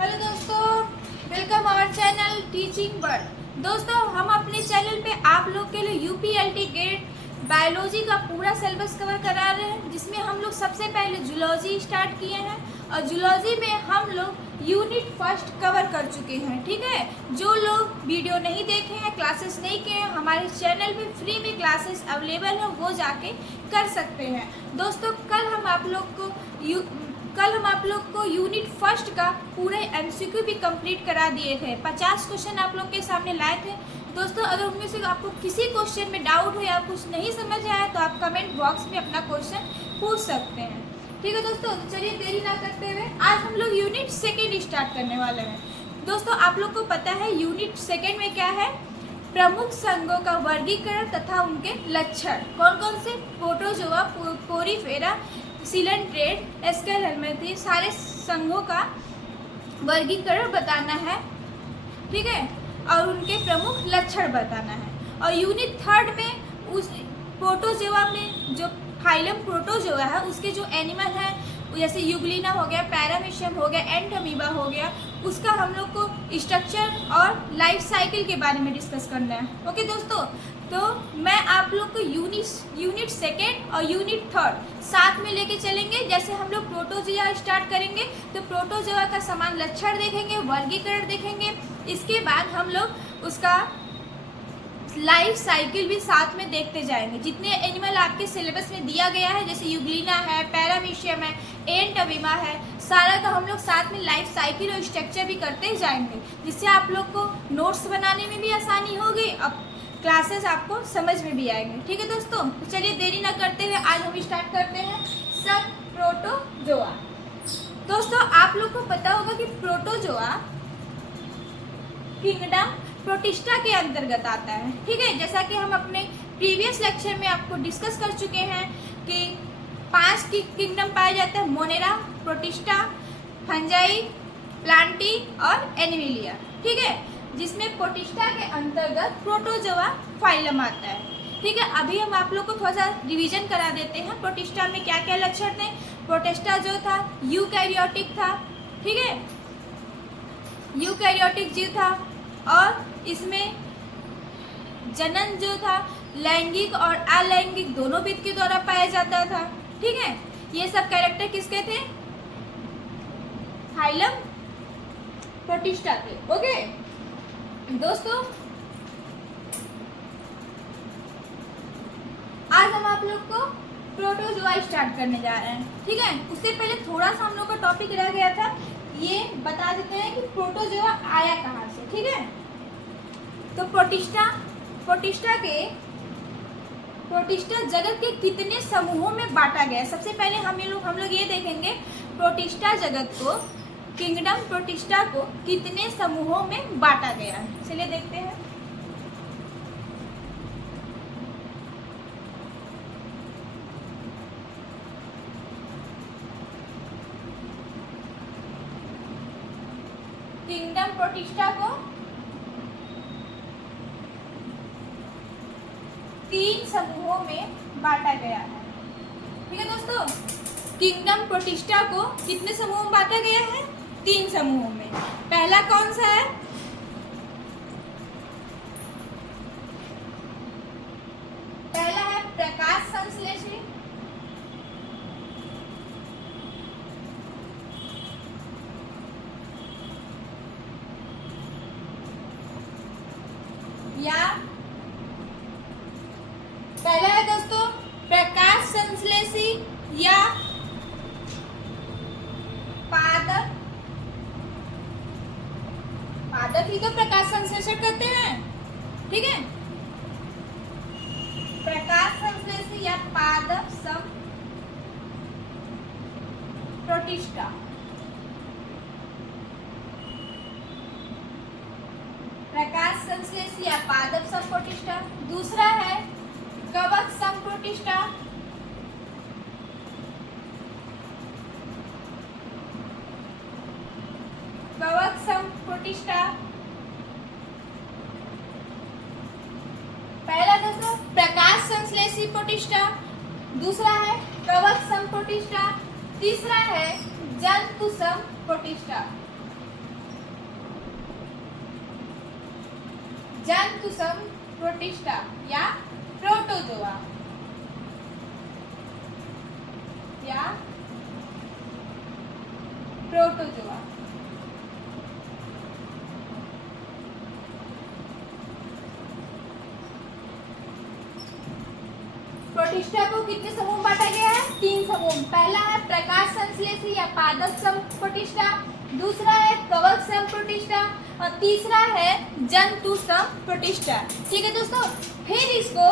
Hello दोस्तों, welcome our channel teaching world. दोस्तों, हम अपने चैनल पे आप लोग के लिए यूपीएलटी ग्रेड बायोलॉजी का पूरा सिलेबस कवर करा रहे हैं, जिसमें हम लोग सबसे पहले जूलॉजी स्टार्ट किए हैं और जूलॉजी में हम लोग यूनिट फर्स्ट कवर कर चुके हैं। ठीक है, जो लोग वीडियो नहीं देखे हैं, क्लासेस नहीं किए हैं, हमारे चैनल पे फ्री में क्लासेस अवेलेबल हैं, वो जाके कर सकते हैं। दोस्तों, कल हम आप लोग को यूनिट फर्स्ट का पूरे एमसीक्यू भी कंप्लीट करा दिए थे। 50 क्वेश्चन आप लोग के सामने लाए थे। दोस्तों, अगर उनमें से आपको किसी क्वेश्चन में डाउट हो या कुछ नहीं समझ आया तो आप कमेंट बॉक्स में अपना क्वेश्चन पूछ सकते हैं। ठीक है दोस्तों, तो चलिए देरी ना करते हुए आज हम लोग यूनिट सेकेंड स्टार्ट करने वाले हैं। दोस्तों, आप लोग को पता है यूनिट सेकेंड में क्या है? प्रमुख संघों का वर्गीकरण तथा उनके लक्षण। कौन कौन से? प्रोटोजोआ, पोरीफेरा, सिलेंट्रेट, एस्केलेमेंथी, सारे संघों का वर्गीकरण बताना है। ठीक है, और उनके प्रमुख लक्षण बताना है। और यूनिट थर्ड में उस प्रोटोजोआ में जो फाइलम प्रोटोजोआ है उसके जो एनिमल है, जैसे यूग्लिना हो गया, पैरामीशियम हो गया, एंड अमीबा हो गया, उसका हम लोग को स्ट्रक्चर और लाइफ साइकिल के बारे में डिस्कस करना है। ओके दोस्तों, तो मैं आप लोग को यूनिट सेकेंड और यूनिट थर्ड साथ में लेके चलेंगे। जैसे हम लोग प्रोटोजोआ स्टार्ट करेंगे तो प्रोटोजोआ का समान लक्षण देखेंगे, वर्गीकरण देखेंगे। इसके बाद हम लोग उसका लाइफ साइकिल भी साथ में देखते जाएंगे। जितने एनिमल आपके सिलेबस में दिया गया है, जैसे यूग्लिना है, पैरामीशियम है, एंट अमीबा है, सारा का हम लोग साथ में लाइफ साइकिल और स्ट्रक्चर भी करते जाएंगे, जिससे आप लोग को नोट्स बनाने में भी आसानी होगी, अब क्लासेस आपको समझ में भी आएंगे। ठीक है दोस्तों, तो चलिए देरी ना करते हुए आज हम स्टार्ट करते हैं सब प्रोटोजोआ। दोस्तों, आप लोग को पता होगा कि प्रोटोजोआ किंगडम प्रोटिस्टा के अंतर्गत आता है। ठीक है, जैसा कि हम अपने प्रीवियस लेक्चर में आपको डिस्कस कर चुके हैं कि 5 की किंगडम पाया जाता है: मोनेरा, प्रोटिस्टा, फंजाई, प्लांटी और एनिमिलिया। ठीक है, जिसमें प्रोटिस्टा के अंतर्गत प्रोटोजोआ फाइलम आता है। ठीक है, अभी हम आप लोग को थोड़ा सा रिवीजन करा देते हैं। प्रोटिस्टा में क्या क्या लक्षण थे? प्रोटिस्टा जो था यूकैरियोटिक था। ठीक है, यूकैरियोटिक जीव था और इसमें जनन जो था लैंगिक और अलैंगिक दोनों विध के द्वारा पाया जाता था। ठीक है, ये सब कैरेक्टर किसके थे? फाइलम प्रोटिस्टा के। ओके दोस्तों, आज हम आप लोग को प्रोटोजोआ स्टार्ट करने जा रहे हैं। ठीक है, उससे पहले थोड़ा सा हम लोग का टॉपिक रह गया था, ये बता देते हैं कि प्रोटोजोआ आया कहाँ से। ठीक है, तो प्रोटिस्टा जगत के कितने समूहों में बांटा गया है। सबसे पहले हम लोग ये देखेंगे प्रोटिस्टा जगत को, किंगडम प्रोटिस्टा को कितने समूहों में बांटा गया है। चलिए देखते हैं। किंगडम प्रोटिस्टा को 3 समूहों में बांटा गया है। ठीक है दोस्तों, किंगडम प्रोटिस्टा को कितने समूहों में बांटा गया है? 3 समूहों में। पहला कौन सा है? पहला है प्रकाश संश्लेषी, या पहला है दोस्तों प्रकाश संश्लेषी या पादप। पादप ही तो प्रकाश संश्लेषण करते हैं। ठीक है, प्रकाश संश्लेषी या पादप सम प्रोटिस्टा। प्रकाश संश्लेषी या पादप सम प्रोटिस्टा। दूसरा है कवक सम प्रोटिस्टा। कवक सम प्रोटिस्टा। पहला दोस्तों प्रकाश संश्लेषी प्रोटिस्टा, दूसरा है कवक सम प्रोटिस्टा, तीसरा है जंतु सम प्रोटिस्टा। जंतुसम प्रोटिस्टा या प्रोटोजोआ या प्रोटोजोआ। प्रोटिस्टा को कितने समूह में बांटा गया है? 3 समूह। पहला है प्रकाश संश्लेषी या पादप सम प्रोटिस्टा, दूसरा है कवक सम प्रोटिस्टा और तीसरा है जंतु सम प्रोटिस्टा। ठीक है दोस्तों, फिर इसको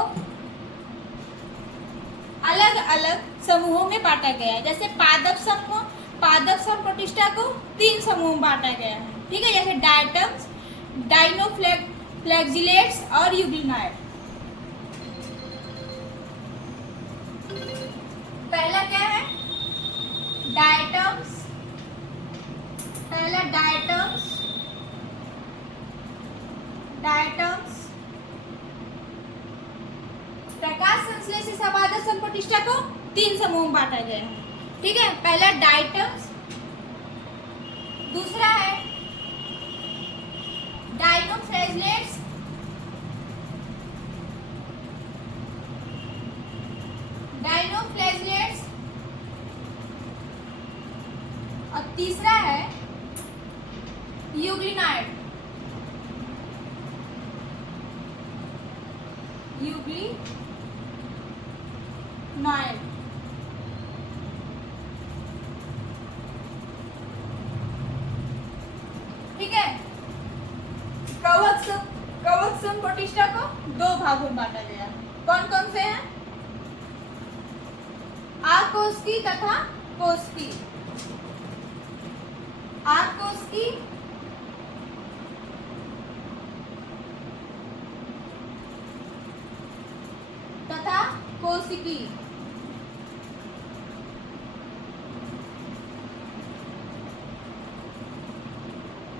अलग अलग समूहों में बांटा गया है। जैसे पादप सम प्रोटिस्टा को 3 समूह में बांटा गया है। ठीक है, जैसे डायटम्स, डाइनोफ्लैजिलेट्स और यूग्लिनाइड। पहला क्या है? डायटम्स। पहला डायटम्स प्रकाश संश्लेषी पादप सम प्रोटिस्टा को 3 समूह में बांटा गया है। ठीक है, पहला डायटम्स, दूसरा है डाइनोफ्लैजिलेट्स, और तीसरा है यूग्लिनाइड। ठीक है, कवक सम प्रोटिस्टा को 2 भागों में बांटा गया। कौन कौन से हैं? आकोष्ठी तथा कोष्ठी। आकोष्ठी तथा कोशिकी।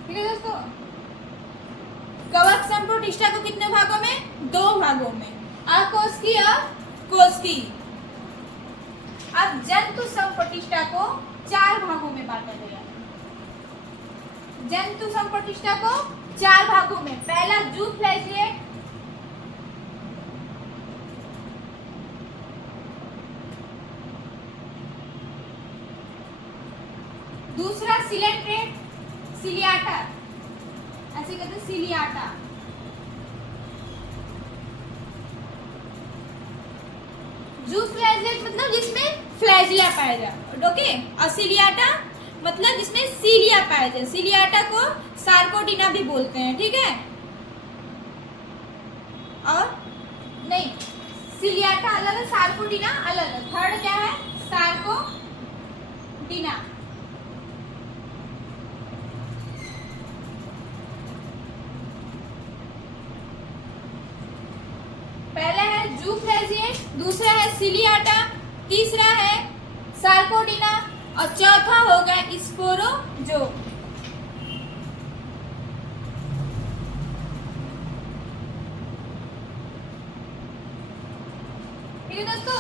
ठीक है दोस्तों, कवक सम प्रोटिस्टा को कितने भागों में? 2 भागों में, आकोष्ठी और कोशिकी। अब जंतु सम प्रोटिस्टा को 4 भागों में बांटा गया। जंतु सम प्रोटिस्टा को 4 भागों में, पहला जूफ्लैजिएट, दूसरा सिलेंट्रेट, सिलियाटा, ऐसे कहते हैं सिलियाटा, जूफ्लैजिएट मतलब जिसमें फ्लैजिला पाया जाए। ओके, और सिलियाटा मतलब जिसमें सीलिया पाया जाए। सिलियाटा को सार्कोडिना भी बोलते हैं। ठीक है, और नहीं, सिलियाटा अलग है, सार्कोडिना अलग है। थर्ड क्या है? सार्कोडिना। पहला है जूफ्लैजिएट, दूसरा है सिलियाटा, तीसरा है सार्कोडिना और चौथा होगा स्पोरोजो। ठीक है दोस्तों,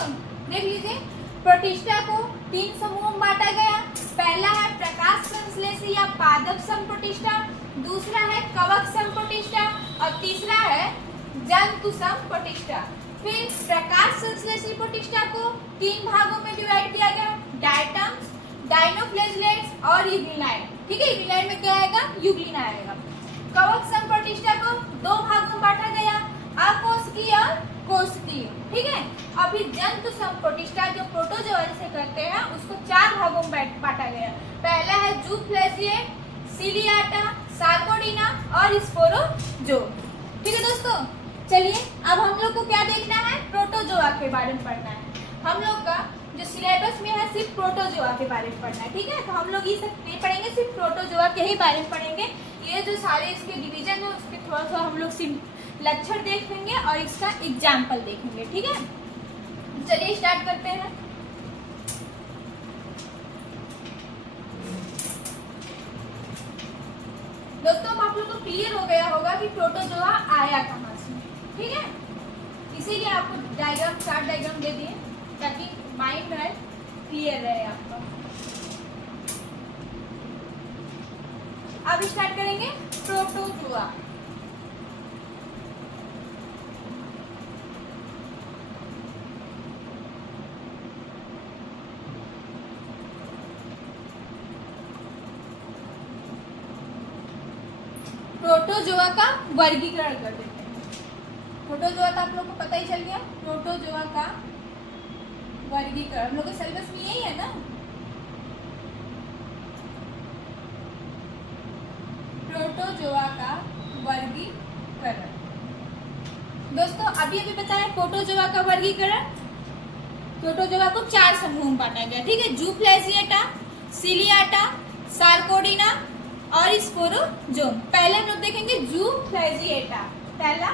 देख लीजिए, प्रोटिस्टा को 3 समूहों में बांटा गया। पहला है प्रकाश संश्लेषी या पादप सम प्रोटिस्टा, दूसरा है कवक सम प्रोटिस्टा और तीसरा है जंतु सम प्रोटिस्टा। फिर प्रकाश संश्लेषी प्रोटिस्टा को 3 भागों में डिवाइड किया गया, डायटम्स, डाइनोफ्लैजिलेट्स और यूग्लिनाइड। ठीक है, यूग्लिनाइड में क्या आएगा? यूग्लिना आएगा। कवक सम प्रोटिस्टा को 2 भागों में बांटा गया, आकोशिकी और कोशिकी। ठीक है, अभी जंतु सम प्रोटिस्टा जो प्रोटोजोआ से करते हैं उसको 4 भागों में बांटा गया। पहला है जूफ्लैजिएट, सिलियाटा, सार्कोडिना और स्पोरोजो। ठीक है दोस्तों, चलिए अब हम लोग को क्या देखना है? प्रोटोजोआ के बारे में पढ़ना है। हम लोग का जो सिलेबस में है सिर्फ प्रोटोजोआ के बारे में पढ़ना है। ठीक है, तो हम लोग ये सब नहीं पढ़ेंगे, सिर्फ प्रोटोजोआ के ही बारे में पढ़ेंगे। ये जो सारे इसके डिवीजन है उसके थोड़ा सा हम लोग लक्षण देखेंगे और इसका एग्जाम्पल देखेंगे। ठीक है, चलिए स्टार्ट करते हैं। दोस्तों, आप लोग को क्लियर हो गया होगा कि प्रोटोजोआ आया कहाँ से। ठीक है, इसीलिए आपको डायग्राम, चार्ट डायग्राम दे दिए ताकि माइंड रहे, क्लियर रहे आपका। अब स्टार्ट करेंगे प्रोटोजोआ। प्रोटोजोआ का वर्गीकरण कर देते हैं। प्रोटोजोआ का आप लोग को पता ही चल गया। प्रोटोजोआ का वर्गीकरण हम लोग के सिलेबस में यही है ना। प्रोटोजोआ का वर्गीकरण दोस्तों अभी बताया। प्रोटोजोआ का वर्गीकरण, प्रोटोजोआ को 4 समूह में बांटा गया, ठीक है। जूफ्लैजिएटा, सिलियाटा, सार्कोडिना और स्पोरोजोम। पहले हम लोग देखेंगे जूफ्लैजिएटा। पहला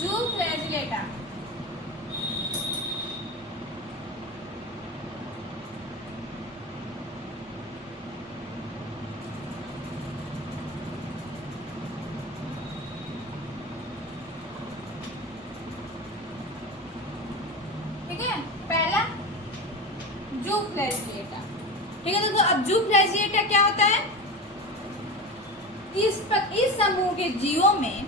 जूफ्लैजिएटा, ठीक है। पहला जूफ्लैजिएटा, ठीक है दोस्तों। अब जूफ्लैजिएटा क्या होता है? इस समूह के जीवों में,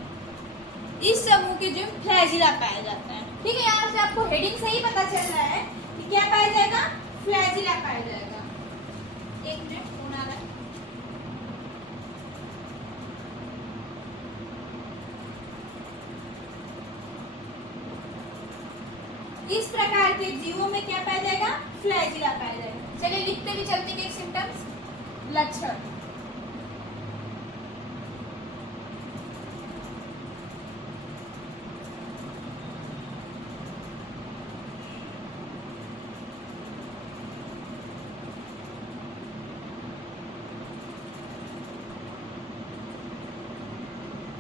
इस समूह के जीव फ्लैजिला पाया जाता है, ठीक है। यहाँ से आपको हेडिंग से ही पता चल रहा है कि क्या पाया जाएगा? फ्लैजिला पाया जाएगा। एक मिनट, फोन आ रहा है। इस प्रकार के जीवों में क्या पाया जाएगा? फ्लैजिला पाया जाएगा। चलिए लिखते भी चलते हैं सिम्टम्स, लक्षण।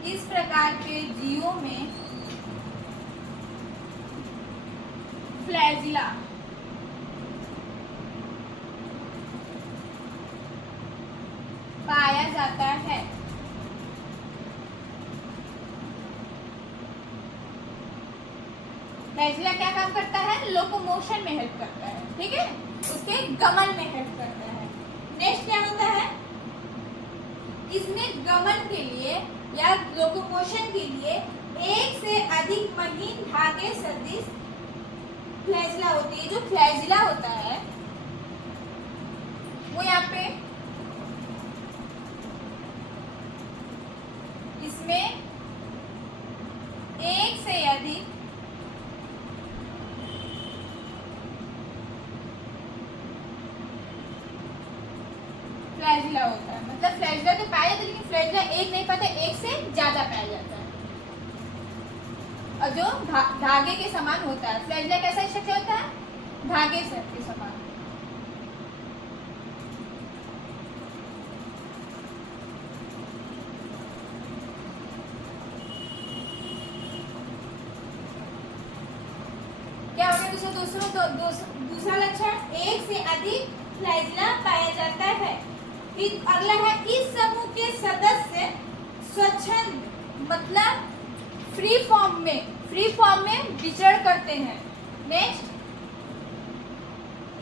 इस प्रकार के जीवों में फ्लैजिला पाया जाता है। फ्लैजिला क्या काम करता है? लोकोमोशन में हेल्प करता है, ठीक है। उसके गमन में हेल्प करता है। नेक्स्ट क्या होता है? इसमें गमन के लिए या लोकोमोशन के लिए एक से अधिक महीन धागे सदृश फ्लैजिला होती है। जो फ्लैजिला होता है वो यहाँ पे इसमें एक से अधिक फ्लैजिला होता है। मतलब फ्लैजिला तो पाया जाता है, लेकिन फ्लैजिला एक नहीं पाता, एक से ज्यादा पाया जाता है। और जो धागे के समान होता है। फ्लैजिला कैसा स्ट्रक्चर होता है? धागे के समान। क्या हो गया दूसरा लक्षण? एक से अधिक फ्लैजिला पाया जाता है। फिर अगला है, इस समूह के सदस्य स्वच्छंद मतलब फ्री फॉर्म में विचरण करते हैं। नेक्स्ट,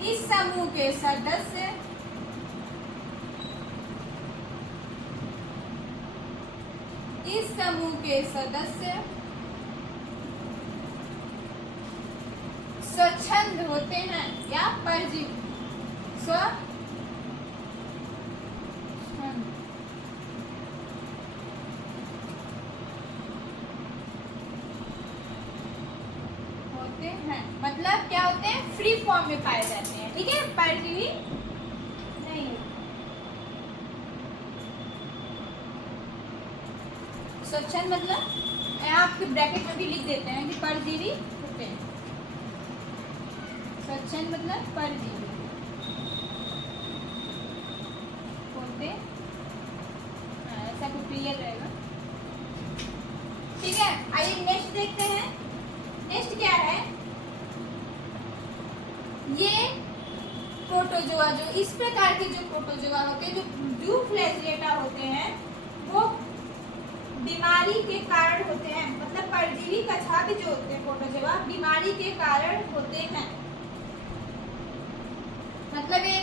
इस समूह के सदस्य स्वच्छंद होते हैं या परजीवी। मतलब क्या होते हैं? फ्री फॉर्म में पाए जाते हैं, ठीक है। परजीवी नहीं। स्वच्छंद मतलब यहाँ आपके ब्रैकेट में भी लिख देते हैं कि परजीवी होते हैं। स्वच्छंद मतलब परजीवी होते, ऐसा कुछ क्लियर रहेगा, ठीक है। आइए नेक्स्ट देखते हैं। नेक्स्ट क्या है? ये प्रोटोजोआ, जो इस प्रकार के जो प्रोटोजोआ होते हैं, जो जूफ्लैजिएटा होते हैं, वो बीमारी के कारण होते हैं। मतलब परजीवी कछाप जो होते हैं प्रोटोजोआ, बीमारी के कारण होते हैं। मतलब ये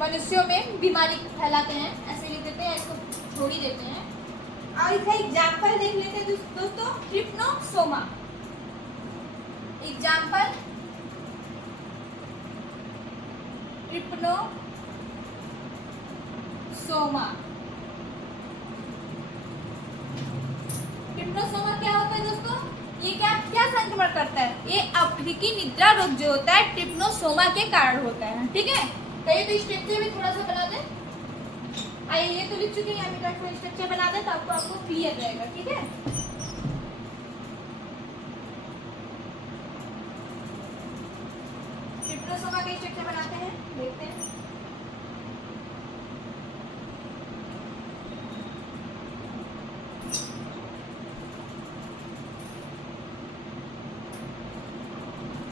मनुष्यों में बीमारी फैलाते हैं, ऐसे लिख देते हैं, इसको छोड़ ही देते हैं। और इसका एग्जाम्पल देख लेते हैं दोस्तों, ट्रिप्नोसोमा। Example trypanosoma. ट्रिप्नोसोमा क्या होता है दोस्तों? ये क्या क्या संक्रमण करता है? ये अफ्रीकी निद्रा रोग जो होता है ट्रिप्नोसोमा के कारण होता है। ठीक है, कहिए तो स्ट्रक्चर भी थोड़ा सा बना दे। आइए, ये तो लिख चुके हैं, यहाँ पे स्ट्रक्चर बना दे तो आपको क्लियर रहेगा। ठीक है, ट्रिप्नोसोमा का स्ट्रक्चर बनाते हैं, देखते हैं।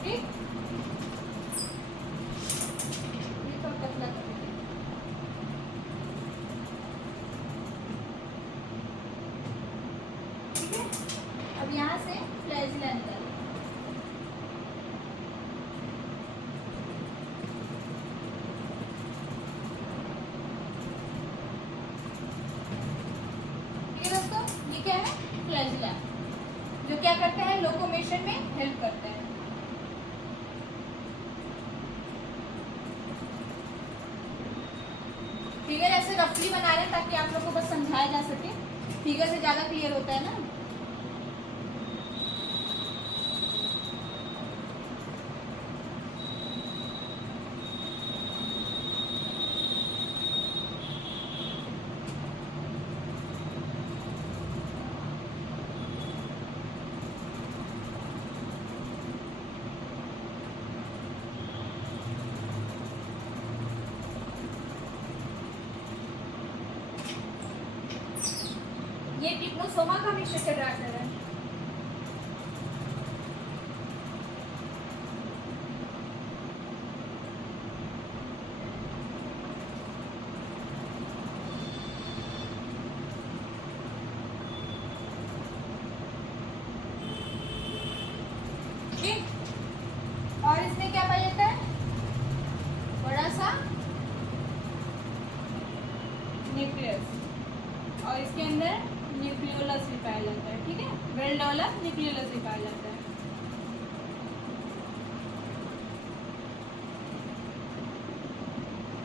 ठीक, ये तो पतला कर देते हैं। ठीक है, अब यहाँ से फ्लैजिला निकालें। ये क्या है? फ्लैजिला, जो क्या करता है? लोकोमोशन में हेल्प करता है। फिगर ऐसे रफली बना रहे हैं ताकि आप लोगों को बस समझाया जा सके। फिगर से ज्यादा क्लियर होता है ना। ये ट्रिप्नोसोमा का भी स्ट्रक्चर ड्रा कर रहा है। ठीक, और इसमें क्या पाया जाता है? बड़ा सा न्यूक्लियस, और इसके अंदर न्यूक्लियोलस भी पाया जाता है। ठीक है, वेल डेवलप न्यूक्लियोलस भी पाया जाता है।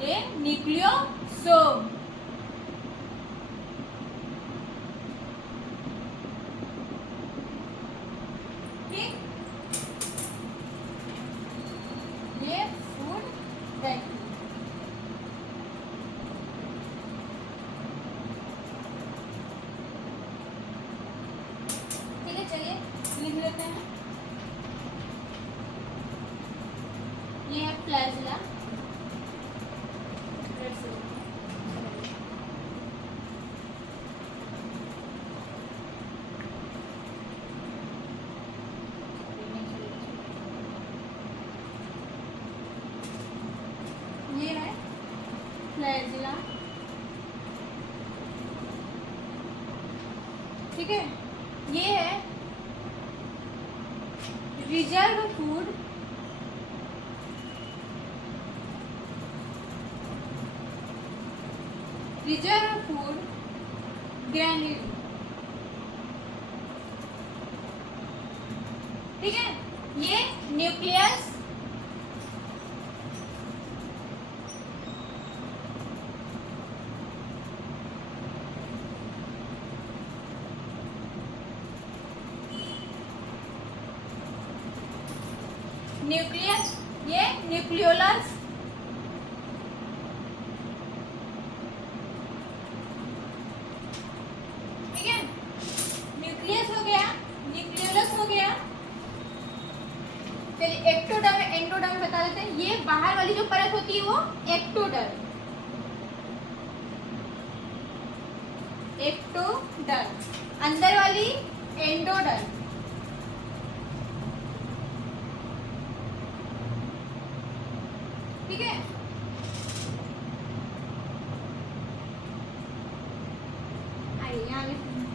ये न्यूक्लियोसोम। ठीक, ये फूड वैक्यूम। चलिए लिख लेते हैं। ये है फ्लैजिला। ये है फ्लैजिला। ठीक है, ये है रिजर्व फूड ग्रैन्यूल। ठीक है, ये न्यूक्लियस ये न्यूक्लियोलस। ठीक है, न्यूक्लियस हो गया, न्यूक्लियोलस हो गया। चलिए एक्टोडर्म एंडोडर्म बता देते हैं। ये बाहर वाली जो परत होती है वो एक्टोडर्म। अंदर वाली एंडोडर्म। ठीक है, आइए यहाँ लिखते हैं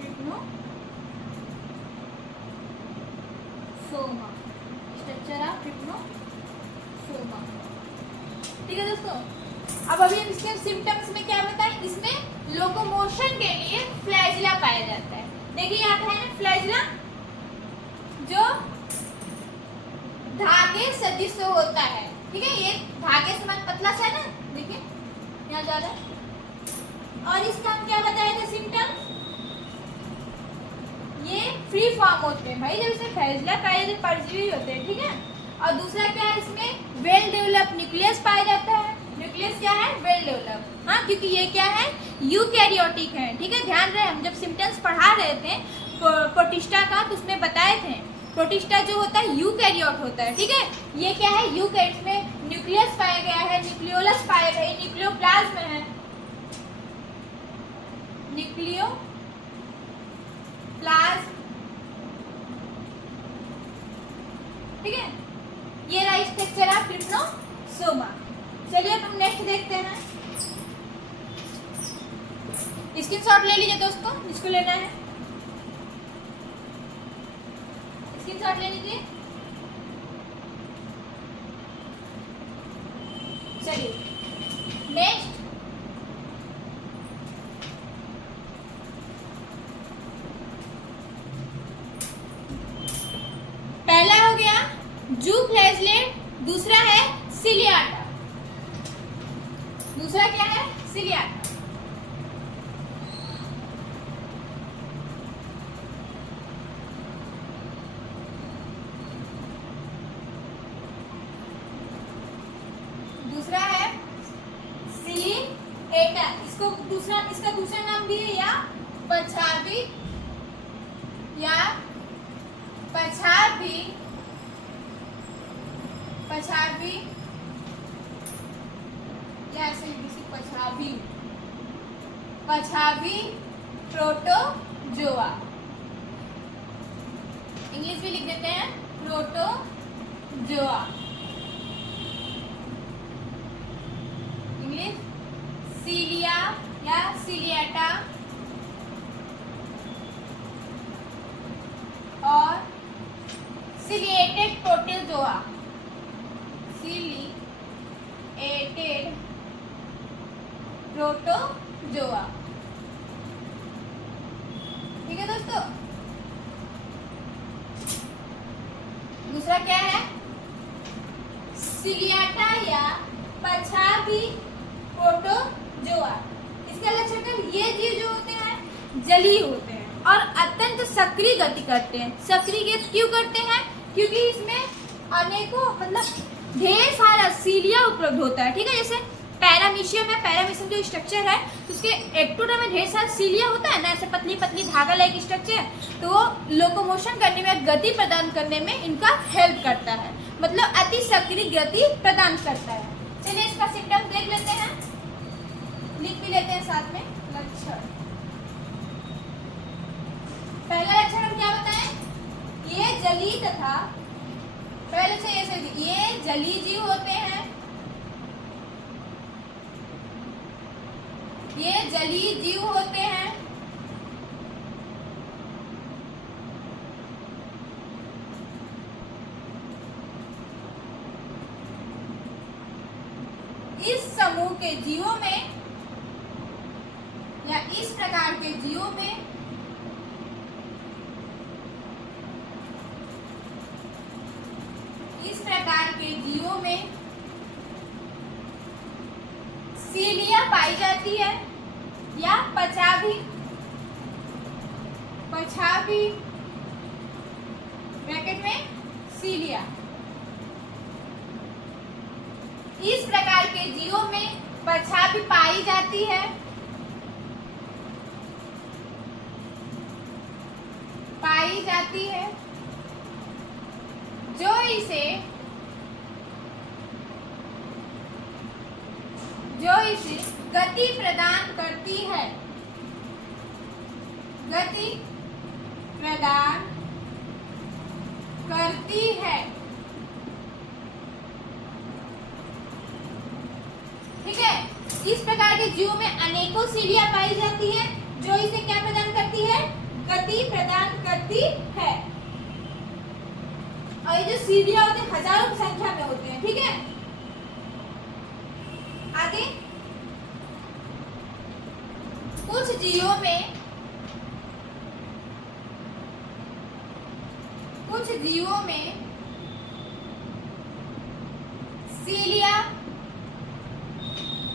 ट्रिप्नोसोमा, स्ट्रक्चर ऑफ ट्रिप्नोसोमा। ठीक है दोस्तों, अब अभी इसके सिम्टम्स में क्या बताएं? इसमें लोकोमोशन के लिए फ्लैजिला पाया जाता है। देखिए यहाँ पे है ना फ्लैजिला, जो धागे सदृश होता है, ठीक है। ये धागे समान पतला सा है ना, देखिए यहाँ जा रहा है। और इसका हम क्या बताया था सिम्टम्स, ये फ्री फॉर्म होते हैं भाई, जब इसमें फैजला पाए जाते परजीवी होते हैं, ठीक है। और दूसरा क्या है, इसमें वेल डेवलप न्यूक्लियस पाया जाता है। न्यूक्लियस क्या है, वेल डेवलप, हाँ, क्योंकि ये क्या है, यूकैरियोटिक है, ठीक है। ध्यान रहे, हम जब सिम्टम्स पढ़ा रहे थे प्रोटिस्टा का, तो उसमें बताए थे प्रोटिस्टा जो होता है यूकैरियोट होता है, ठीक है। ये क्या है, यूकैरियोट में न्यूक्लियस पाया गया है, न्यूक्लियोलस पाया गया है, न्यूक्लियोप्लाज्म है, न्यूक्लियोप्लाज्म, ठीक है। ये रहा स्ट्रक्चर ऑफ ट्रिप्नोसोमा। चलिए अब हम नेक्स्ट देखते हैं। स्क्रीनशॉट ले लीजिए दोस्तों, जिसको लेना है स्क्रीनशॉट ले लीजिए। चलिए नेक्स्ट, पहला हो गया जू फ्लैजलेट, दूसरा है सिलियाटा। दूसरा क्या है, सिलियाटा। दूसरा है सिलिएटा, इसका दूसरा नाम भी है या पछावी, या पछावी या ऐसे किसी पछावी प्रोटोजोआ, इंग्लिश भी लिख देते हैं प्रोटोजोआ, इंग्लिश सीलिया या सिलिएटा और सिलिएटेड प्रोटोजोआ, सिलिएटेड प्रोटोजोआ, ठीक है दोस्तों। दूसरा क्या है, सिलियाटा या पछावी प्रोटोजोआ। इसका लक्षण क्या, ये जीव जो होते हैं जलीय होते हैं और अत्यंत सक्रिय गति करते हैं। सक्रिय गति क्यों करते हैं, क्योंकि इसमें अनेकों मतलब ढेर सारा सीलिया उपलब्ध होता है, ठीक है। जैसे पैरामीशियम है, पैरामीशियम जो स्ट्रक्चर है उसके एक्टोडर्म में ढेर सारा सीलिया होता है ना, ऐसे पतली पतली धागा लाइक स्ट्रक्चर, तो वो लोकोमोशन करने में, गति प्रदान करने में इनका हेल्प करता है, मतलब अति सक्रिय गति प्रदान करता है। चलिए इसका सिम्टम देख लेते हैं, लिख भी लेते हैं साथ में लक्षण। पहला लक्षण हम क्या बताएं, ये जलीय तथा, पहले से ये जलीय जीव होते हैं, ये जलीय जीव होते हैं, इस समूह के जीवों में या इस प्रकार के जीवों में सीलिया पाई जाती है या पछावी ब्रैकेट में सीलिया। इस प्रकार के जीवों में पछावी पाई जाती है, जो इसे गति प्रदान करती है, ठीक है। इस प्रकार के जीवों में अनेकों सीलिया पाई जाती है जो इसे क्या प्रदान करती है, गति प्रदान करती है। और ये जो सीलिया होते हैं हजारों की संख्या में होते हैं, ठीक है। आगे कुछ जीवों कुछ जीवों में सीलिया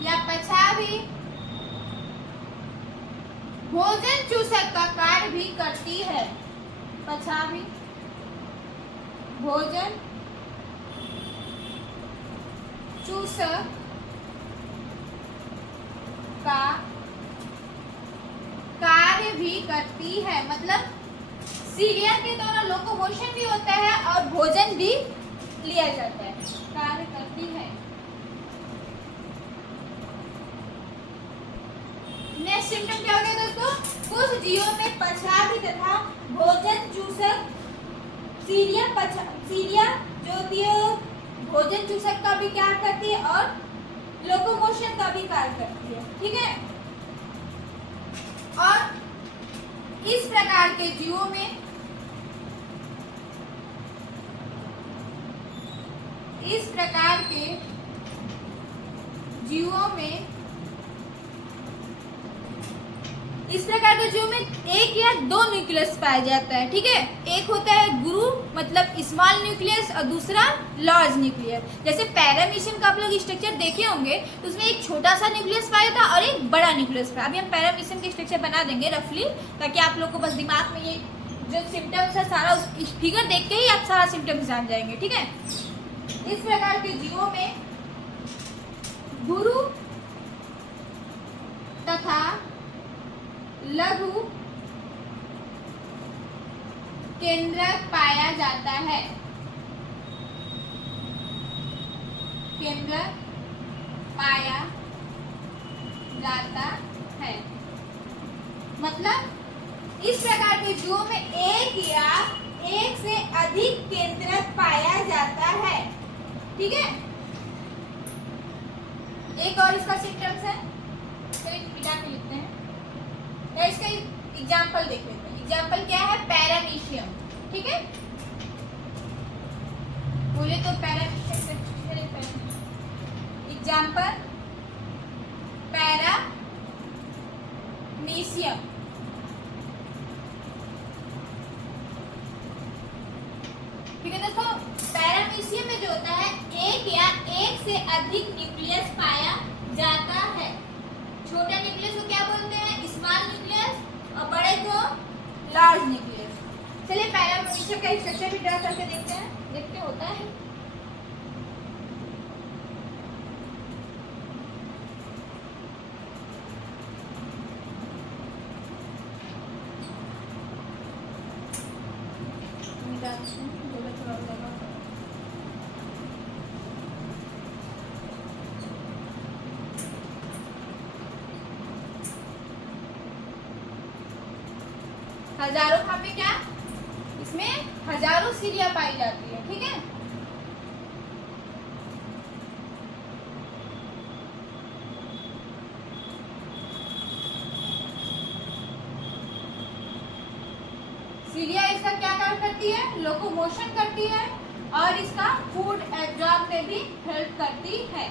या पछाभी भोजन चूसक का कार्य भी करती है। पछाभी भोजन चूसक का कार्य भी करती है, मतलब सीलिया के दौरान लोकोमोशन भी होता है और भोजन भी लिया जाता है, कार्य करती है। नेक्स्ट सिम्टम क्या हो गया दोस्तों? कुछ जीवों में पछाभी तथा भोजन चूसक सीलिया जो होती है भोजन चूसक का भी कार्य करती है और लोकोमोशन का भी कार्य करती है, ठीक है। और इस प्रकार के जीवों में इस प्रकार के जीवों में एक या दो न्यूक्लियस पाया जाता है, ठीक है। एक होता है गुरु मतलब स्मॉल न्यूक्लियस और दूसरा लार्ज न्यूक्लियस। जैसे पैरामीशियम का आप लोग स्ट्रक्चर देखे होंगे तो उसमें एक छोटा सा न्यूक्लियस पाया था और एक बड़ा न्यूक्लियस पाया। अभी हम पैरामीशियम के स्ट्रक्चर बना देंगे रफली, ताकि आप लोग को बस दिमाग में ये जो सिम्टम्स है सारा उस फिगर देख के ही आप सारा सिम्टम्स जान जाएंगे, ठीक है। इस प्रकार के जीवों में गुरु तथा लघु केंद्रक पाया जाता है। केंद्रक पाया जाता है मतलब इस प्रकार के जीवों में एक या एक से अधिक केंद्रक पाया जाता है, ठीक है। एक और इसका सिम्टम्स है, चलिए मिटा के लिखते हैं या इसका एग्जाम्पल देख लेते हैं। एग्जाम्पल क्या है? पैरामीशियम, ठीक है। बोले तो पैरामीशियम से एग्जाम्पल पैरामीशियम, ठीक है दोस्तों। पैरामीशियम में जो होता है एक या एक से अधिक न्यूक्लियस पाया जाता है। छोटा न्यूक्लियस को क्या बोलते हैं? स्मॉल न्यूक्लियस, और बड़े को लार्ज न्यूक्लियस। चलिए पैरामीशियम का स्ट्रक्चर भी ड्रा करके देखते हैं, देखते होता है। हजारों यहाँ पे क्या इसमें हजारों सीलिया पाई जाती है, ठीक है। सीलिया इसका क्या काम करती है? लोकोमोशन करती है और इसका फूड एब्जॉर्ब में भी हेल्प करती है,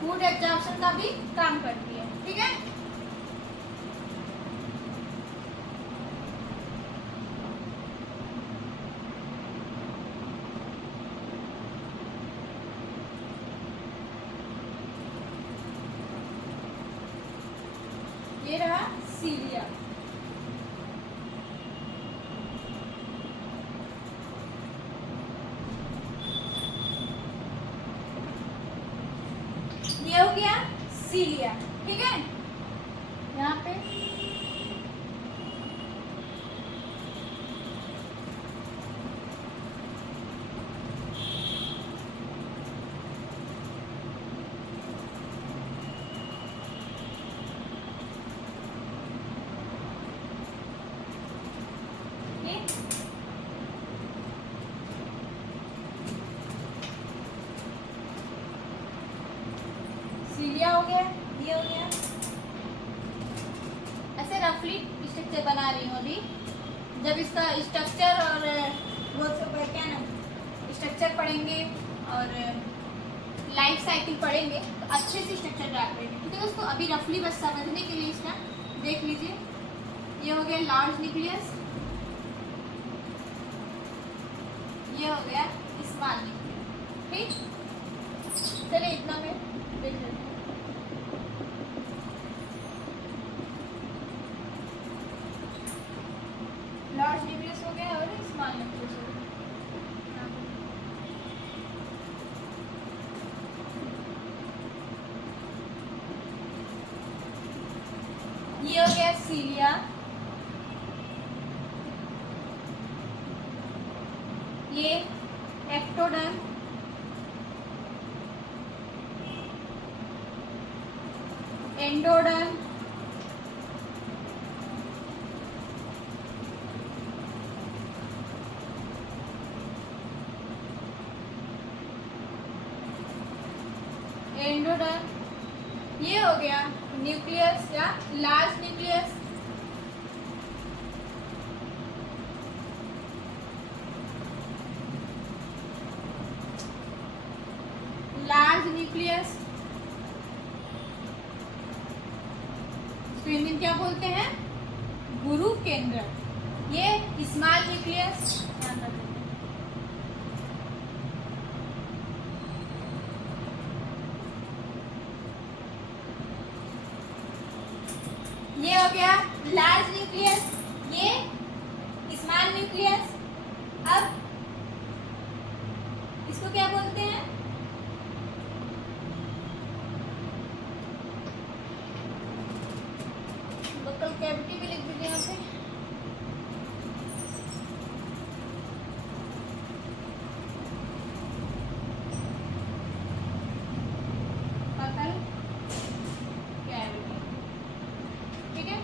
फूड एब्जॉर्प्शन का भी काम करती है, ठीक है। ये रहा सीलिया। ये हो गया सीलिया, ठीक है। यहाँ पे सीलिया हो गया, ये हो गया। ऐसे रफली स्ट्रक्चर बना रही हूँ अभी। जब इसका स्ट्रक्चर और वो सब क्या ना स्ट्रक्चर पढ़ेंगे और लाइफ साइकिल पढ़ेंगे तो अच्छे से स्ट्रक्चर ड्रा करेंगे, ठीक है दोस्तों। अभी रफली बस समझने के लिए इसका देख लीजिए। ये हो गया लार्ज न्यूक्लियस, ये हो गया स्मॉल न्यूक्लियस। ठीक, चलिए इतना में देख लेते हैं। लार्ज न्यूक्लियस हो गया और स्मॉल न्यूक्लियस हो गया। ये हो गया सीलिया, ये एक्टोडर्म, एंडोडर्म, एंडोडर्म, ये हो गया न्यूक्लियस या large nucleus. Large nucleus Hindi में क्या बोलते हैं? गुरु केंद्र। ये स्मॉल न्यूक्लियस, ये हो गया लार्ज न्यूक्लियस, ये स्मॉल न्यूक्लियस। अब इसको क्या बोलते हैं? बकल कैविटी भी लिख दीजिए यहाँ पे। बकल कैविटी, ठीक है।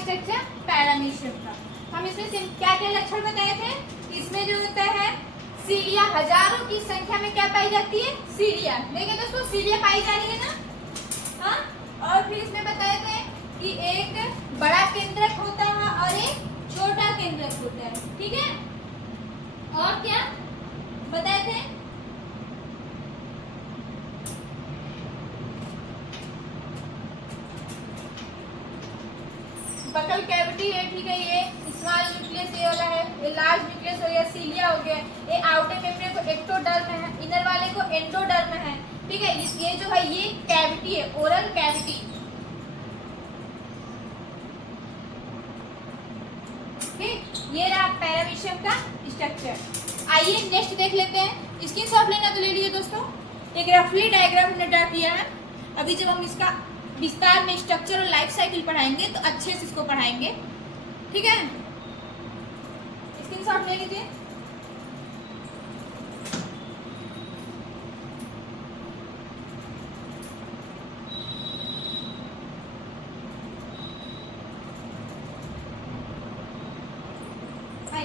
स्ट्रक्चर पैरामीशियम का। हम इसमें क्या क्या लक्षण बताए थे? इसमें जो होता है सीलिया, हजारों की संख्या में क्या पाई जाती है? सीलिया। देखिए दोस्तों, सीलिया पाई जा रही है ना। हाँ, और फिर इसमें बताए थे कि एक बड़ा केंद्रक होता है और एक छोटा केंद्रक होता है, ठीक है। और क्या बताए थे? बकल कैविटी है, ठीक है। ये स्मॉल न्यूक्लियस ये वाला है, ये लार्ज न्यूक्लियस हो गया, सीलिया हो गया। ये आउटर मेम्ब्रेन को एक्टोडर्म है, इनर वाले को एंडोडर्म है, ठीक है। ये जो है ये कैविटी है, ओरल कैविटी। ठीक, ये रहा पैरामीशियम का स्ट्रक्चर। आइए नेक्स्ट देख लेते हैं। स्क्रीनशॉट लेना तो ले लीजिए दोस्तों। एक रफली डायग्राम हमने ड्रा किया है। अभी जब हम इसका विस्तार में स्ट्रक्चर और लाइफ साइकिल पढ़ाएंगे तो अच्छे से इसको पढ़ाएंगे, ठीक है। स्क्रीनशॉट ले लीजिए।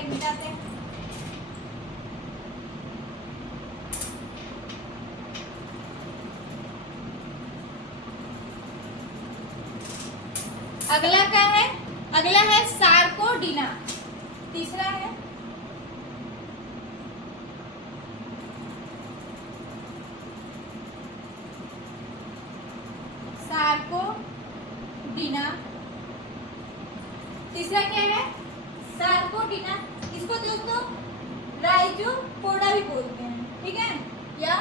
मिटाते हैं। अगला क्या है? अगला है सार्कोडीना। तीसरा है सार्कोडीना। तीसरा क्या है? सार्कोडीना। इसको दोस्तों राइजोपोडा भी बोलते हैं, ठीक है। या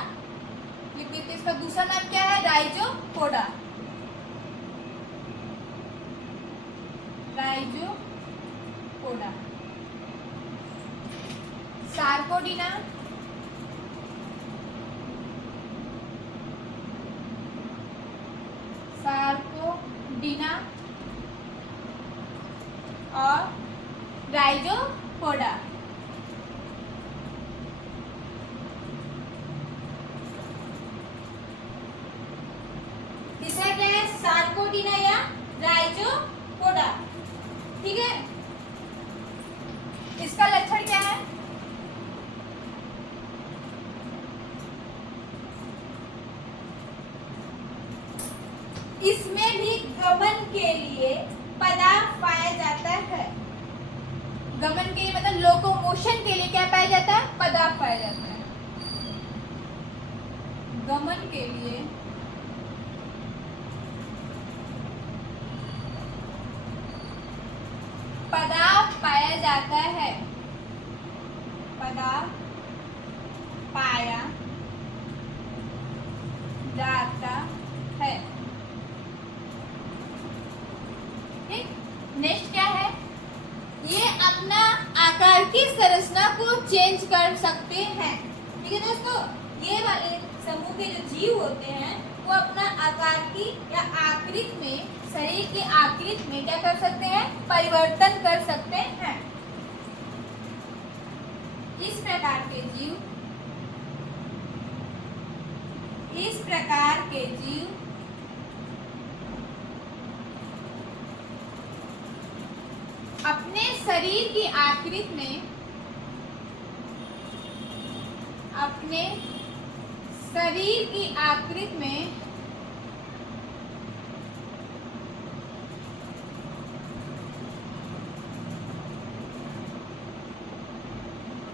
लिख देते हैं, इसका दूसरा नाम क्या है? राइजोपोडा। राइजोपोडा, सार्कोडीना, सार्कोडीना और राइजोपोडा। तीसरा क्या है? सार्कोडीना या राइजोपोडा, ठीक है। इसका लक्षण क्या है? इसमें भी गमन के लिए पदार्थ पाया जाता है। गमन के लिए मतलब लोकोमोशन के लिए क्या पाया जाता है? पदार्थ पाया जाता है। गमन के लिए पदार्थ पाया जाता है। पदार्थ पाया जाता है। ठीक, नेक्स्ट क्या है? ये अपना आकार की संरचना को चेंज कर सकते हैं। ठीक है दोस्तों, ये वाले समूह के जो जीव होते हैं वो अपना आकार की या आकृति में, शरीर की आकृति में क्या कर सकते हैं? परिवर्तन कर सकते हैं। इस प्रकार के जीव अपने शरीर की आकृति में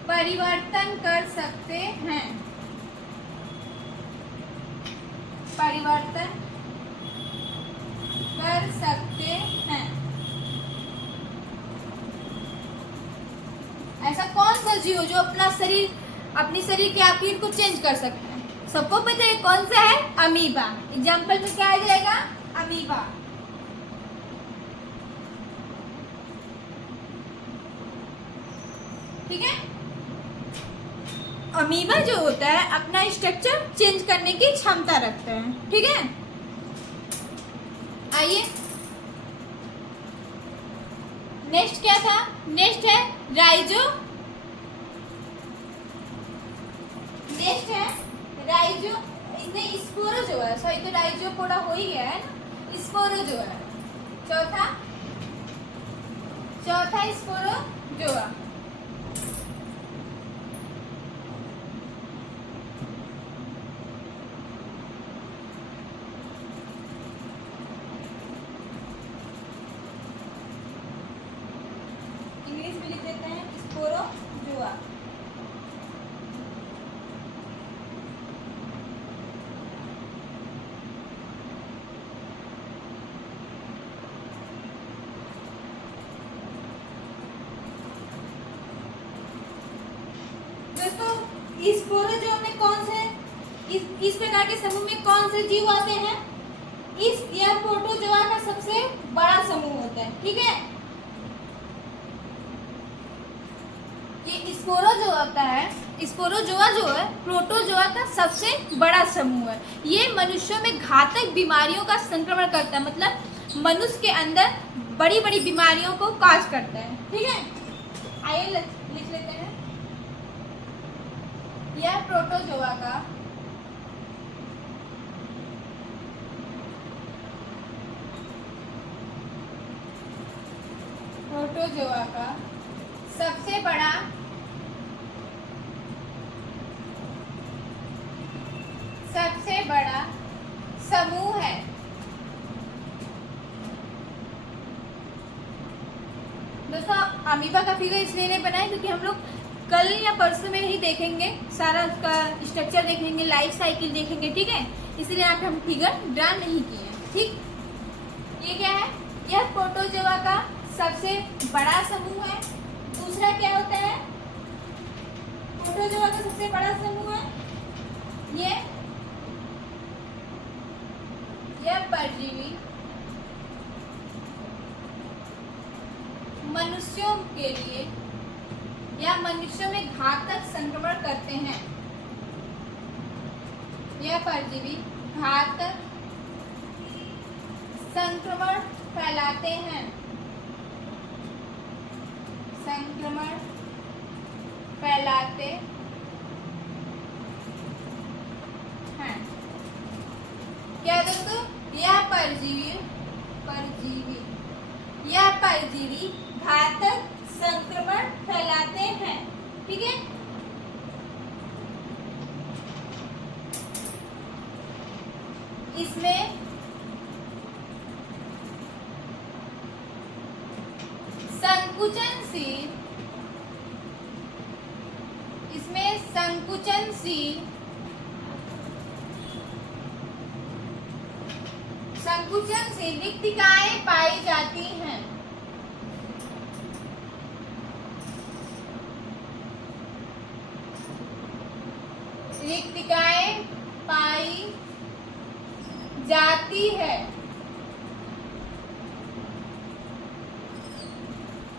परिवर्तन कर सकते हैं। ऐसा कौन सा जीव जो अपनी शरीर की आकृति को चेंज कर सकता है? सबको पता है कौन सा है? अमीबा। एग्जाम्पल में क्या आ जाएगा? अमीबा। ठीक है, अमीबा जो होता है अपना स्ट्रक्चर चेंज करने की क्षमता रखता है। ठीक है, आइए नेक्स्ट क्या था? नेक्स्ट है राइजो। इसने स्पोरोजोआ, सॉरी तो राइजोपोडा हो ही गया है ना, स्पोरोजोआ। चौथा स्पोरोजोआ। इंग्लिश में लिख देते हैं स्पोरोजोआ। दोस्तों, स्पोरोजोआ में कौन से इस प्रकार के समूह में कौन से जीव आते हैं? यह प्रोटोजोआ का सबसे बड़ा समूह होता है। ठीक है, ये स्पोरोजोआ होता है, स्पोरोजोआ जो है प्रोटोजोआ का सबसे बड़ा समूह है। ये मनुष्यों में घातक बीमारियों का संक्रमण करता है, मतलब मनुष्य के अंदर बड़ी बड़ी बीमारियों को काज करता है। ठीक है, आइए लिख लेते हैं। यह प्रोटोजोआ का सबसे बड़ा समूह है। दोस्तों, अमीबा का फिगर इसलिए नहीं बनाया क्योंकि हम लोग कल या परसों में ही देखेंगे, सारा उसका स्ट्रक्चर देखेंगे, लाइफ साइकिल देखेंगे। ठीक है, इसलिए यहाँ पे हम फिगर ड्रा नहीं किए हैं। ठीक, ये क्या है? यह प्रोटोजोआ का सबसे बड़ा समूह है। दूसरा क्या होता है? प्रोटोजोआ का सबसे बड़ा समूह है यह परजीवी मनुष्यों के लिए या मनुष्यों में घातक संक्रमण करते हैं। यह परजीवी घातक संक्रमण फैलाते हैं। क्या दोस्तों? यह परजीवी घातक संक्रमण फैलाते हैं। ठीक है, इसमें संकुचनशील संकुचन से रिक्तिकाएं पाई जाती हैं। रिक्तिकाएं पाई जाती है।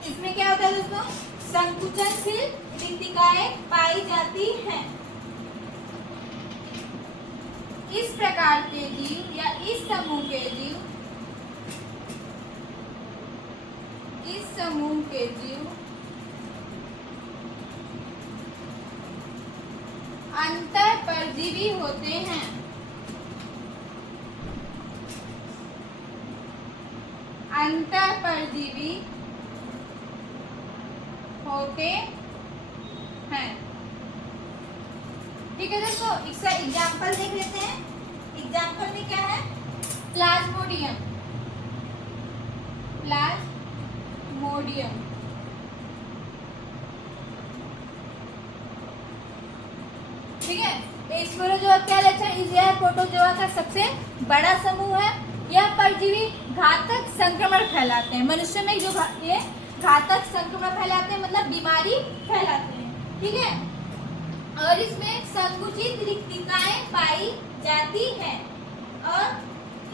इसमें क्या होता है दोस्तों? संकुचन से रिक्तिकाएं पाई जाती हैं। इस प्रकार के जीव या इस समूह के जीव अंतःपरजीवी होते हैं। अंतःपरजीवी होते हैं। ठीक है दोस्तों, इसका एग्जाम्पल देख लेते हैं। एग्जाम्पल में क्या है? प्लाज्मोडियम। ठीक है, स्पोरोजोआ क्या लक्षण? यह प्रोटोजोआ का सबसे बड़ा समूह है। यह परजीवी घातक संक्रमण फैलाते हैं। मनुष्य में जो ये घातक संक्रमण फैलाते हैं, मतलब बीमारी फैलाते हैं। ठीक है, और इसमें संकुचित रिक्तिकाएं पाई जाती हैं और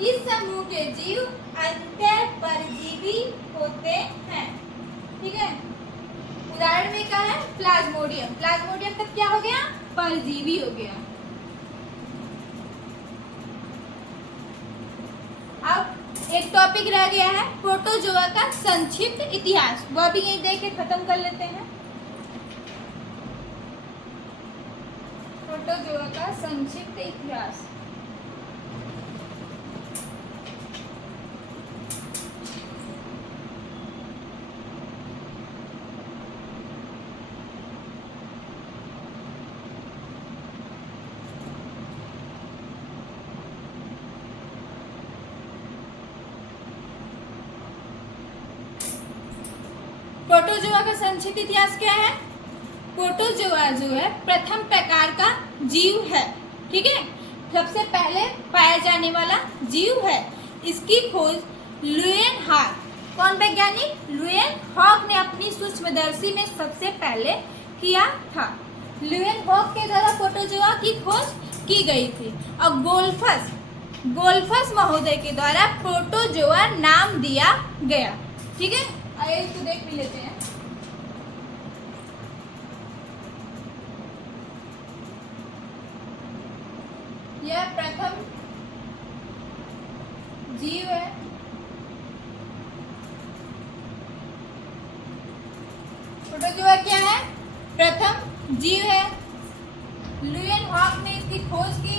इस समूह के जीव अंतःपरजीवी होते हैं। ठीक है, उदाहरण में क्या है? प्लाज्मोडियम। प्लाज्मोडियम तक क्या हो गया? परजीवी हो गया। अब एक टॉपिक रह गया है प्रोटोजोआ का संक्षिप्त इतिहास, वह भी यही देख के खत्म कर लेते हैं। प्रोटोजोआ का संक्षिप्त इतिहास। प्रोटोजोआ का संक्षिप्त इतिहास क्या है? प्रोटोजोआ जो है प्रथम प्रकार का जीव है। ठीक है, सबसे पहले पाया जाने वाला जीव है। इसकी खोज लुएनहॉक, कौन वैज्ञानिक? लुएनहॉक ने अपनी सूक्ष्मदर्शी में सबसे पहले किया था। लुएनहॉक के द्वारा प्रोटोजोआ की खोज की गई थी और गोल्फस महोदय के द्वारा प्रोटोजोआ नाम दिया गया। ठीक है, आइए इसको देख भी लेते हैं। यह प्रथम जीव है। प्रोटोजोआ क्या है? प्रथम जीव है। लुएनहॉक ने इसकी खोज की।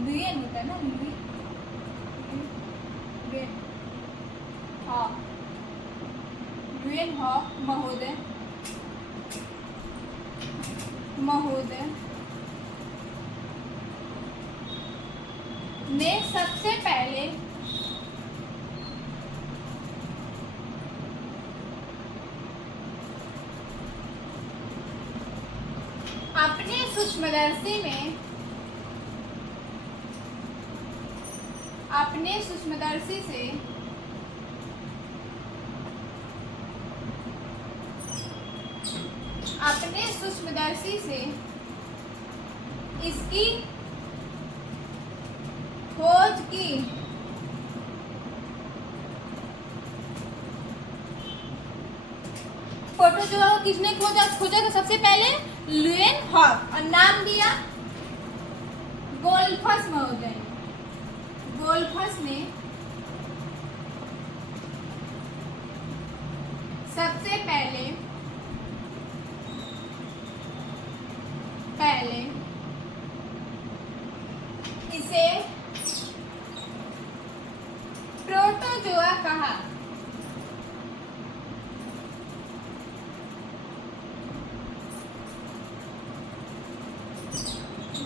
लुएन होता है ना, लुएनहॉक महोदय ने सबसे पहले अपने सूक्ष्मदर्शी से इसकी खोज की। प्रोटोजोआ को किसने खोजा था? सबसे पहले लुएनहॉक, और नाम दिया गोल्फस महोदय। गोल्फस ने सबसे पहले इसे प्रोटोजोआ कहा।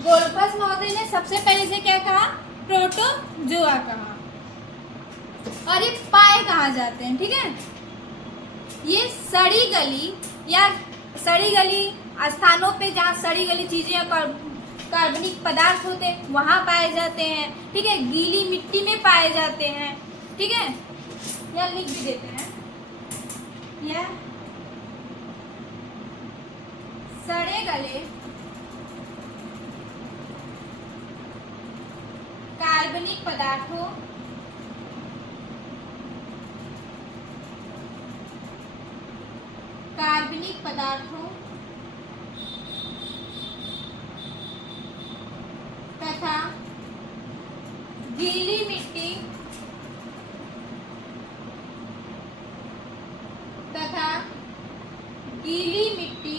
गोल्फस महोदय ने सबसे पहले इसे क्या कहा? प्रोटोजोआ कहा। और ये पाए कहाँ जाते हैं, ठीक है। ये सड़ी गली या सड़ी गली स्थानों पे जहाँ सड़ी गली चीजें या कार्बनिक पदार्थ होते हैं वहाँ पाए जाते हैं, ठीक है। गीली मिट्टी में पाए जाते हैं, ठीक है। या लिख भी देते हैं, यह सड़े गले कार्बनिक पदार्थों तथा गीली मिट्टी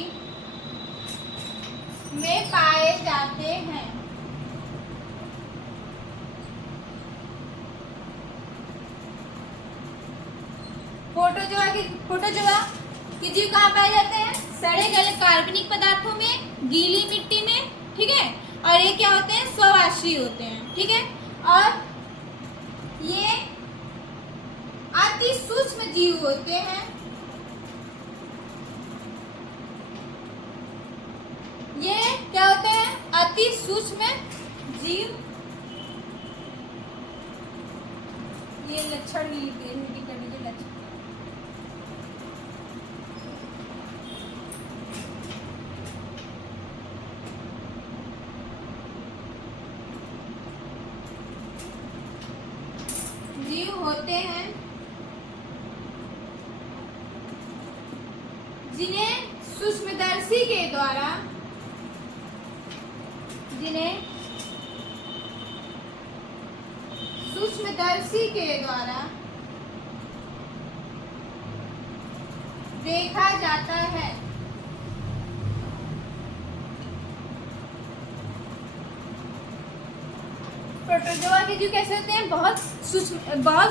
में पाए जाते हैं। प्रोटोजोआ के जीव कहाँ पाए जाते हैं, सड़े गले कार्बनिक पदार्थों में, गीली मिट्टी में, ठीक है। और ये क्या होते हैं, स्ववासी होते हैं, ठीक है। और ये अति सूक्ष्म जीव होते हैं, ये क्या होते हैं, अति सूक्ष्म जीव। ये लक्षण ही करने के लक्षण। जीव होते हैं जिन्हें सूक्ष्मदर्शी के द्वारा देखा जाता है। प्रोटोजोआ के जीव कैसे होते हैं, बहुत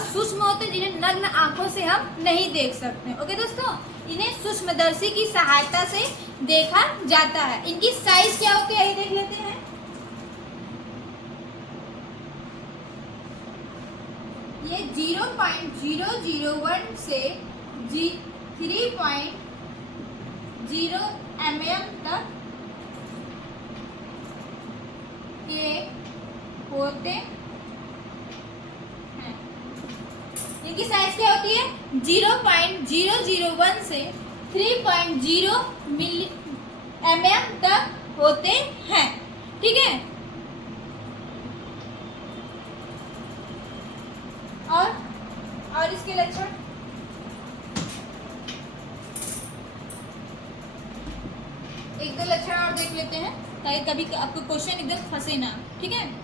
सूक्ष्म होते हैं, जिन्हें नग्न आंखों से हम नहीं देख सकते। ओके दोस्तों, इन्हें सूक्ष्मदर्शी की सहायता से देखा जाता है। इनकी साइज क्या होती है, ये देख लेते हैं। ये 0.001 से 3.0 mm तक के होते हैं। इनकी साइज क्या होती है, 0.001 से 3.0 mm तक होते हैं, ठीक है। और इसके लक्षण, एक दो लक्षण और देख लेते हैं ताकि कभी आपको क्वेश्चन एकदम फंसे ना, ठीक है।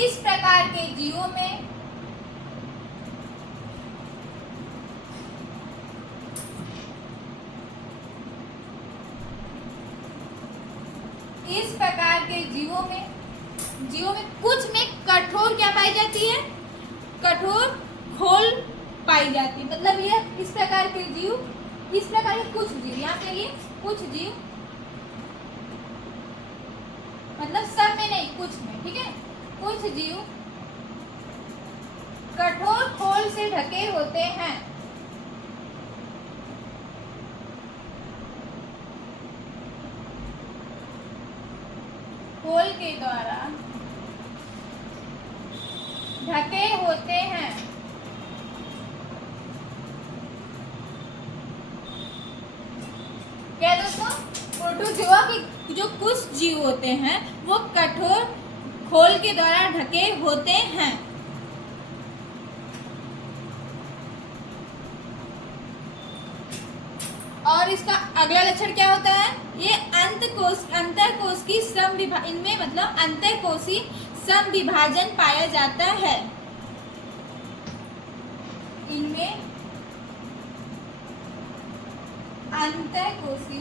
इस प्रकार के जीवों में कुछ में कठोर क्या पाई जाती है, कठोर खोल पाई जाती है। मतलब ये इस प्रकार के जीव, इस प्रकार के कुछ जीव, यहाँ पे लिए कुछ जीव, मतलब सब में नहीं, कुछ में, ठीक है। कुछ जीव कठोर खोल से ढके होते हैं। खोल के द्वारा ढके होते हैं। क्या दोस्तों, प्रोटोजोआ के जो कुछ जीव होते हैं वो कठोर खोल के द्वारा ढके होते हैं। और इसका अगला लक्षण क्या होता है, ये अंतःकोश की इनमें मतलब अंतःकोशी समविभाजन पाया जाता है। इनमें अंतःकोशी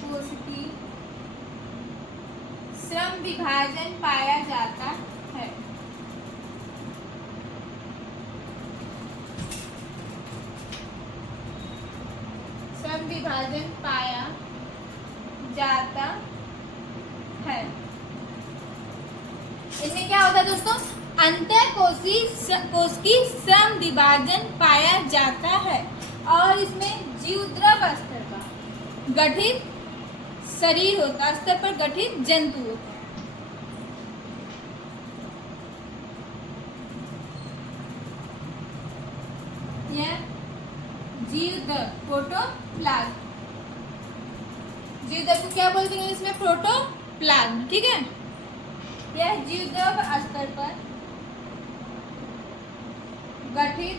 कोश की समविभाजन पाया जाता है। विभाजन पाया जाता है। इसमें क्या होता है दोस्तों, अंतःकोशिकी श्रम विभाजन पाया जाता है। और इसमें जीवद्रव स्तर का गठित शरीर होता, स्तर पर गठित जंतु होता है। यह जीवद्रव प्रोटोप्लाज्म, जीवद्रव को क्या बोलते हैं इसमें, प्रोटोप्लाज्म, ठीक है। यह जीवद्रव स्तर पर गठित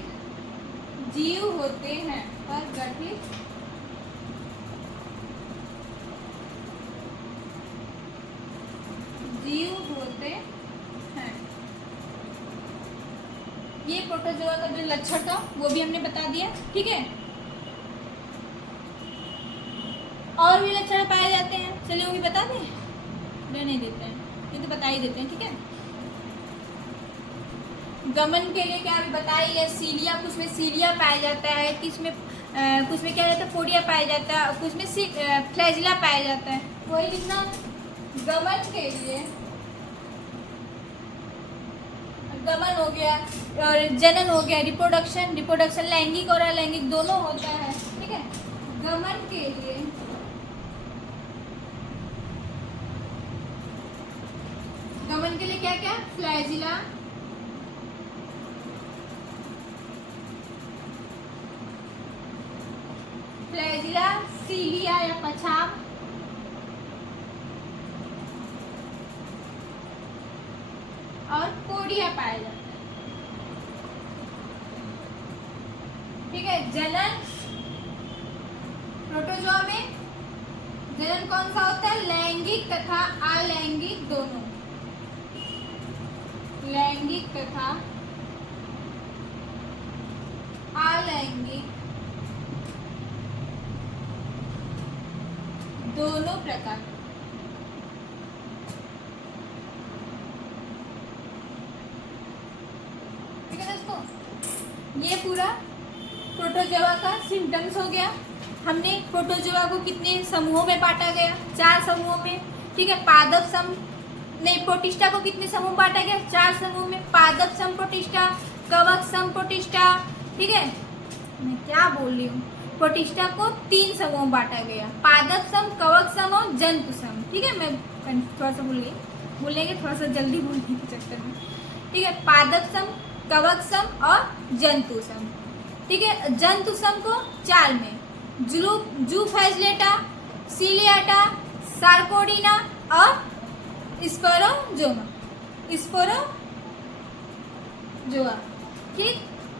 जीव होते हैं, पर गठित जीव होते हैं। ये प्रोटोजोआ का जो लक्षण था वो भी हमने बता दिया, ठीक है। और भी लक्षण पाए जाते हैं, चलिए वो भी बता दें, रहने देते हैं, ये तो बता ही देते हैं, ठीक है। गमन के लिए क्या अभी बताइए, सीलिया, कुछ में सीलिया पाया जाता है, कुछ में क्या रहता है, पोडिया पाया जाता है, कुछ में फ्लैजिला पाया जाता है, वही लिखना। गमन के लिए गमन हो गया और जनन हो गया, रिप्रोडक्शन लैंगिक और अलैंगिक दोनों होता है, ठीक है। गमन के लिए क्या क्या, फ्लैजिला, सीलिया या पछाव, और पोडिया पाया जाता है, ठीक है। जनन, प्रोटोजोआ में जनन कौन सा होता है, लैंगिक तथा अलैंगिक दोनों, लैंगिक तथा अलैंगिक दोनों प्रकार। ठीक है दोस्तों, ये पूरा प्रोटोजोआ का सिम्टम्स हो गया। हमने प्रोटोजोआ को कितने समूहों में बांटा गया, 4 समूहों में, ठीक है। पादप सम नहीं, प्रोटिस्टा को कितने समूह बांटा गया, 4 समूह में, पादप सम प्रोटिस्टा, कवक सम प्रोटिस्टा, ठीक है। मैं क्या बोल रही हूँ, प्रोटिस्टा को 3 समूह बांटा गया, पादप सम, कवक सम और जंतु सम, ठीक है। मैं थोड़ा सा बोलेंगे थोड़ा सा जल्दी बोलने के चक्कर में, ठीक है। पादप सम, कवक सम और जंतु सम, ठीक है। जंतु सम को 4 में, जूफैजलेटा, सीलियाटा, सार्कोडिना और स्पोरोजोआ, ठीक।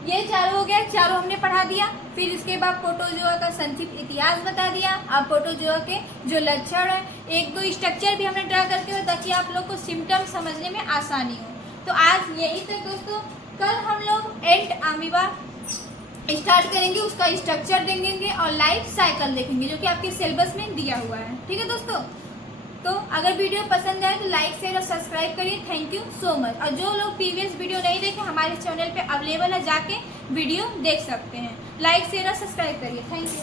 ये चारों हो गया, चारों हमने पढ़ा दिया। फिर इसके बाद प्रोटोजोआ का संक्षिप्त इतिहास बता दिया। अब प्रोटोजोआ के जो लक्षण है, 1-2 स्ट्रक्चर भी हमने ड्रा करके हुए, ताकि आप लोग को सिम्टम समझने में आसानी हो। तो आज यही तक दोस्तों, कल हम लोग एंट अमीबा स्टार्ट करेंगे, उसका स्ट्रक्चर देखेंगे और लाइफ साइकिल देखेंगे, जो कि आपके सिलेबस में दिया हुआ है, ठीक है दोस्तों। तो अगर वीडियो पसंद आए तो लाइक शेयर और सब्सक्राइब करिए। Thank you so much. और जो लोग प्रीवियस वीडियो नहीं देखे, हमारे चैनल पे अवेलेबल है, जाके वीडियो देख सकते हैं। लाइक शेयर और सब्सक्राइब करिए। Thank you.